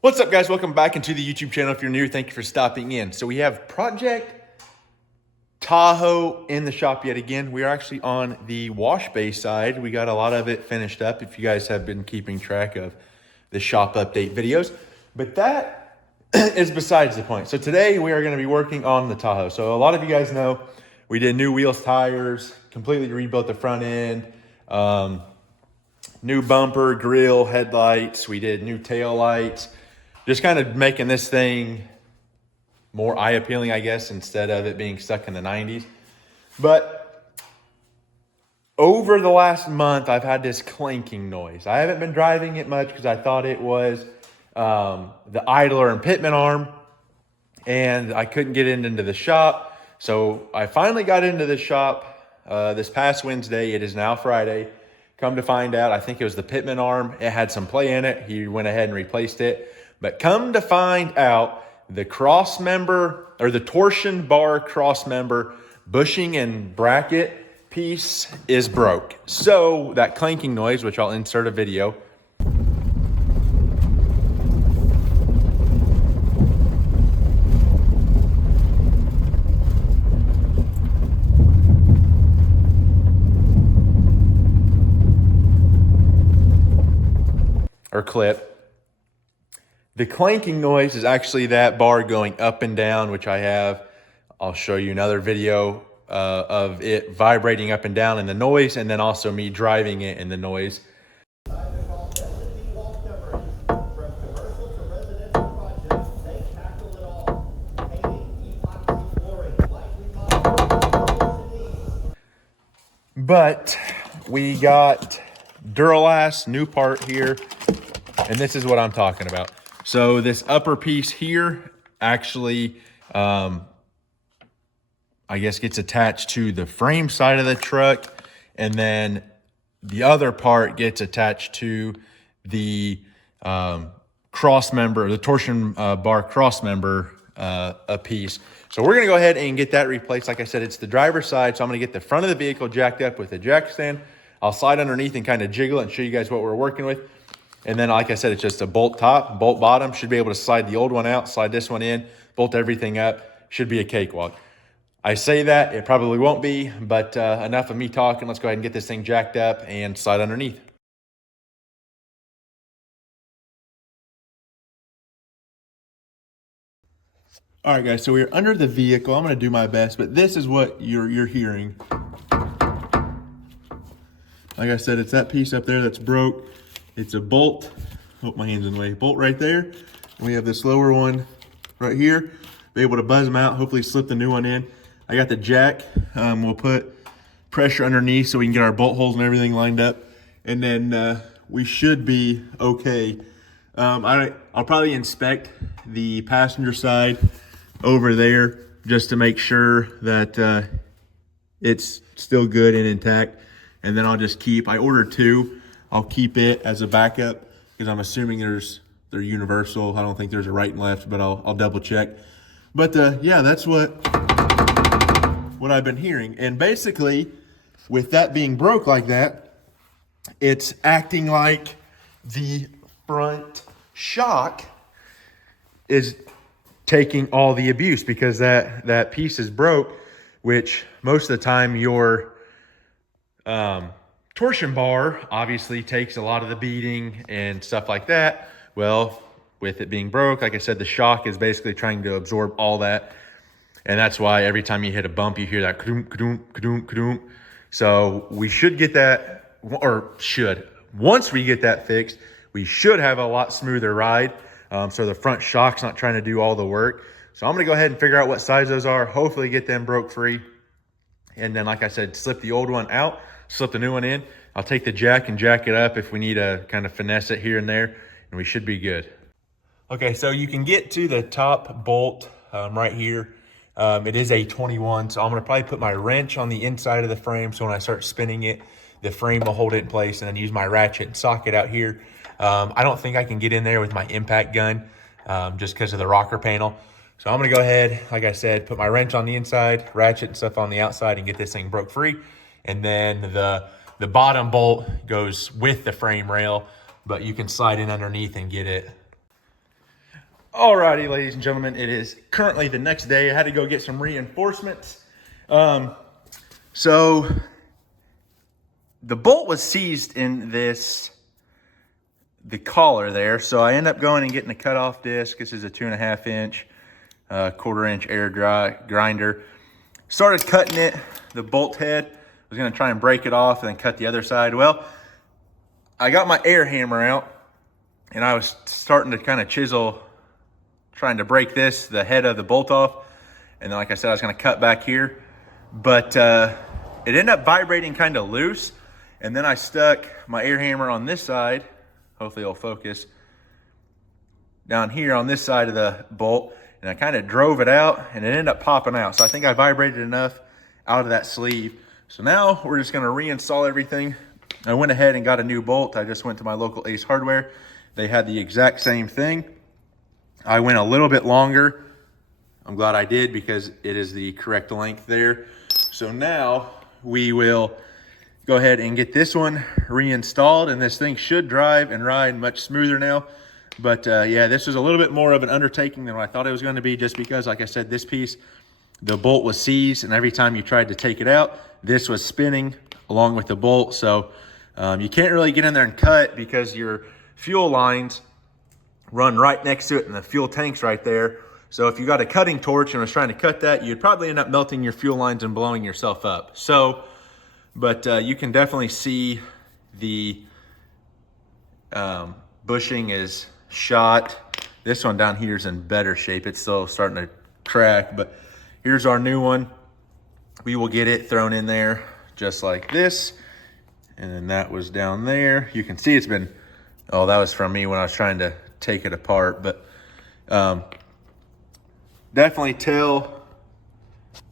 What's up, guys? Welcome back into the YouTube channel. If you're new, thank you for stopping in. So we have Project Tahoe in the shop yet again. We are actually on the wash bay side. We got a lot of it finished up if you guys have been keeping track of the shop update videos. But that is besides the point. So today we are going to be working on the Tahoe. So a lot of you guys know we did new wheels, tires, completely rebuilt the front end, new bumper, grille, headlights. We did new tail lights. Just kind of making this thing more eye appealing, I guess, instead of it being stuck in the 90s. But over the last month, I've had this clanking noise. I haven't been driving it much because I thought it was the idler and pitman arm, and I couldn't get it into the shop. So I finally got into the shop this past Wednesday. It is now Friday. Come to find out, I think it was the pitman arm. It had some play in it. He went ahead and replaced it. But come to find out, the cross member or the torsion bar cross member bushing and bracket piece is broke. So that clanking noise, which I'll insert a video, or clip. The clanking noise is actually that bar going up and down, which I have. I'll show you another video of it vibrating up and down and the noise, and then also me driving it and the noise. But we got Duralast new part here, and this is what I'm talking about. So this upper piece here actually, I guess, gets attached to the frame side of the truck, and then the other part gets attached to the cross member, the torsion bar cross member a piece. So we're gonna go ahead and get that replaced. Like I said, it's the driver's side, so I'm gonna get the front of the vehicle jacked up with a jack stand. I'll slide underneath and kind of jiggle it and show you guys what we're working with. And then, like I said, it's just a bolt top, bolt bottom. Should be able to slide the old one out, slide this one in, bolt everything up. Should be a cakewalk. I say that, it probably won't be, but enough of me talking. Let's go ahead and get this thing jacked up and slide underneath. All right, guys, so we're under the vehicle. I'm going to do my best, but this is what you're hearing. Like I said, it's that piece up there that's broke. It's a bolt. Oh, my hand's in the way. Bolt right there. And we have this lower one right here. Be able to buzz them out, hopefully slip the new one in. I got the jack. We'll put pressure underneath so we can get our bolt holes and everything lined up. And then we should be okay. I'll probably inspect the passenger side over there just to make sure that it's still good and intact. And then I'll just keep, I ordered two. I'll keep it as a backup because I'm assuming they're universal. I don't think there's a right and left, but I'll double check. But yeah, that's what I've been hearing. And basically, with that being broke like that, it's acting like the front shock is taking all the abuse because that piece is broke, which most of the time your torsion bar obviously takes a lot of the beating and stuff like that. Well, with it being broke, like I said, the shock is basically trying to absorb all that. And that's why every time you hit a bump, you hear that kadoom, kadoom, kadoom, kadoom. So we should get that, or should. Once we get that fixed, we should have a lot smoother ride. So the front shock's not trying to do all the work. So I'm gonna go ahead and figure out what size those are, hopefully get them broke free. And then, like I said, slip the old one out, slip the new one in. I'll take the jack and jack it up if we need to kind of finesse it here and there, and we should be good. Okay, so you can get to the top bolt right here. It is a 21, so I'm gonna probably put my wrench on the inside of the frame so when I start spinning it, the frame will hold it in place, and then use my ratchet and socket out here. I don't think I can get in there with my impact gun just because of the rocker panel. So I'm gonna go ahead, like I said, put my wrench on the inside, ratchet and stuff on the outside, and get this thing broke free. And then the bottom bolt goes with the frame rail, but you can slide in underneath and get it. Alrighty, ladies and gentlemen, it is currently the next day. I had to go get some reinforcements. So the bolt was seized in the collar there. So I end up going and getting a cutoff disc. This is a 2.5 inch, 1/4 inch air grinder. Started cutting it, the bolt head. I was gonna try and break it off and then cut the other side. Well, I got my air hammer out and I was starting to kind of chisel, trying to break the head of the bolt off. And then, like I said, I was gonna cut back here, but it ended up vibrating kind of loose. And then I stuck my air hammer on this side, hopefully it'll focus, down here on this side of the bolt. And I kind of drove it out and it ended up popping out. So I think I vibrated enough out of that sleeve. So now we're just gonna reinstall everything. I went ahead and got a new bolt. I just went to my local Ace Hardware. They had the exact same thing. I went a little bit longer. I'm glad I did because it is the correct length there. So now we will go ahead and get this one reinstalled, and this thing should drive and ride much smoother now. But yeah, this was a little bit more of an undertaking than what I thought it was going to be, just because, like I said, this piece, the bolt was seized, and every time you tried to take it out, this was spinning along with the bolt. So you can't really get in there and cut because your fuel lines run right next to it and the fuel tank's right there. So if you got a cutting torch and was trying to cut that, you'd probably end up melting your fuel lines and blowing yourself up. So, but you can definitely see the bushing is shot. This one down here is in better shape. It's still starting to crack, but here's our new one. We will get it thrown in there just like this. And then that was down there. You can see it's been, oh, that was from me when I was trying to take it apart. But definitely tell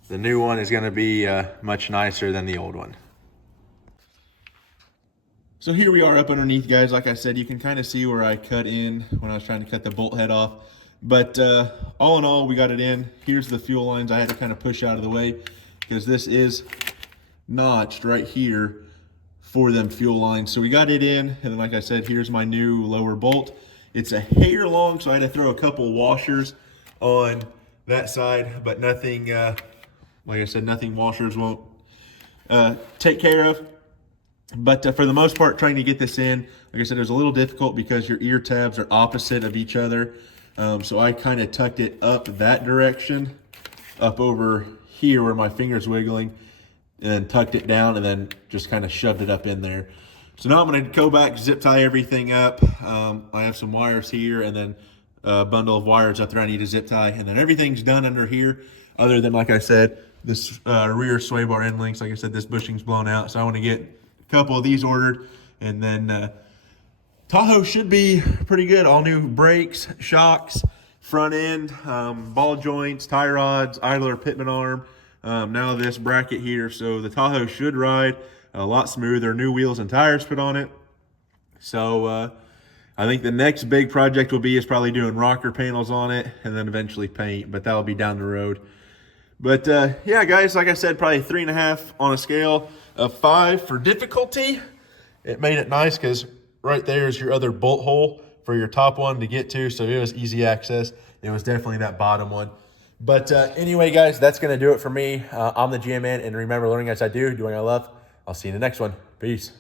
the new one is gonna be much nicer than the old one. So here we are up underneath, guys. Like I said, you can kind of see where I cut in when I was trying to cut the bolt head off. But all in all, we got it in. Here's the fuel lines I had to kind of push out of the way because this is notched right here for them fuel lines. So we got it in, and then like I said, here's my new lower bolt. It's a hair long, so I had to throw a couple washers on that side, but nothing, like I said, nothing washers won't take care of. But for the most part, trying to get this in, like I said, it was a little difficult because your ear tabs are opposite of each other. So I kind of tucked it up that direction, up over here where my finger's wiggling, and then tucked it down and then just kind of shoved it up in there. So now I'm going to go back, zip tie everything up. I have some wires here and then a bundle of wires up there I need to zip tie. And then everything's done under here other than, like I said, this rear sway bar end links. Like I said, this bushing's blown out. So I want to get a couple of these ordered. And then Tahoe should be pretty good. All new brakes, shocks, front end, ball joints, tie rods, idler, pitman arm. Now this bracket here. So the Tahoe should ride a lot smoother, new wheels and tires put on it. So I think the next big project will be is probably doing rocker panels on it and then eventually paint, but that'll be down the road. But yeah, guys, like I said, probably 3.5 on a scale of 5 for difficulty. It made it nice because right there is your other bolt hole for your top one to get to. So it was easy access. It was definitely that bottom one. But anyway, guys, that's going to do it for me. I'm the GM Man, and remember, learning as I do, doing I love. I'll see you in the next one. Peace.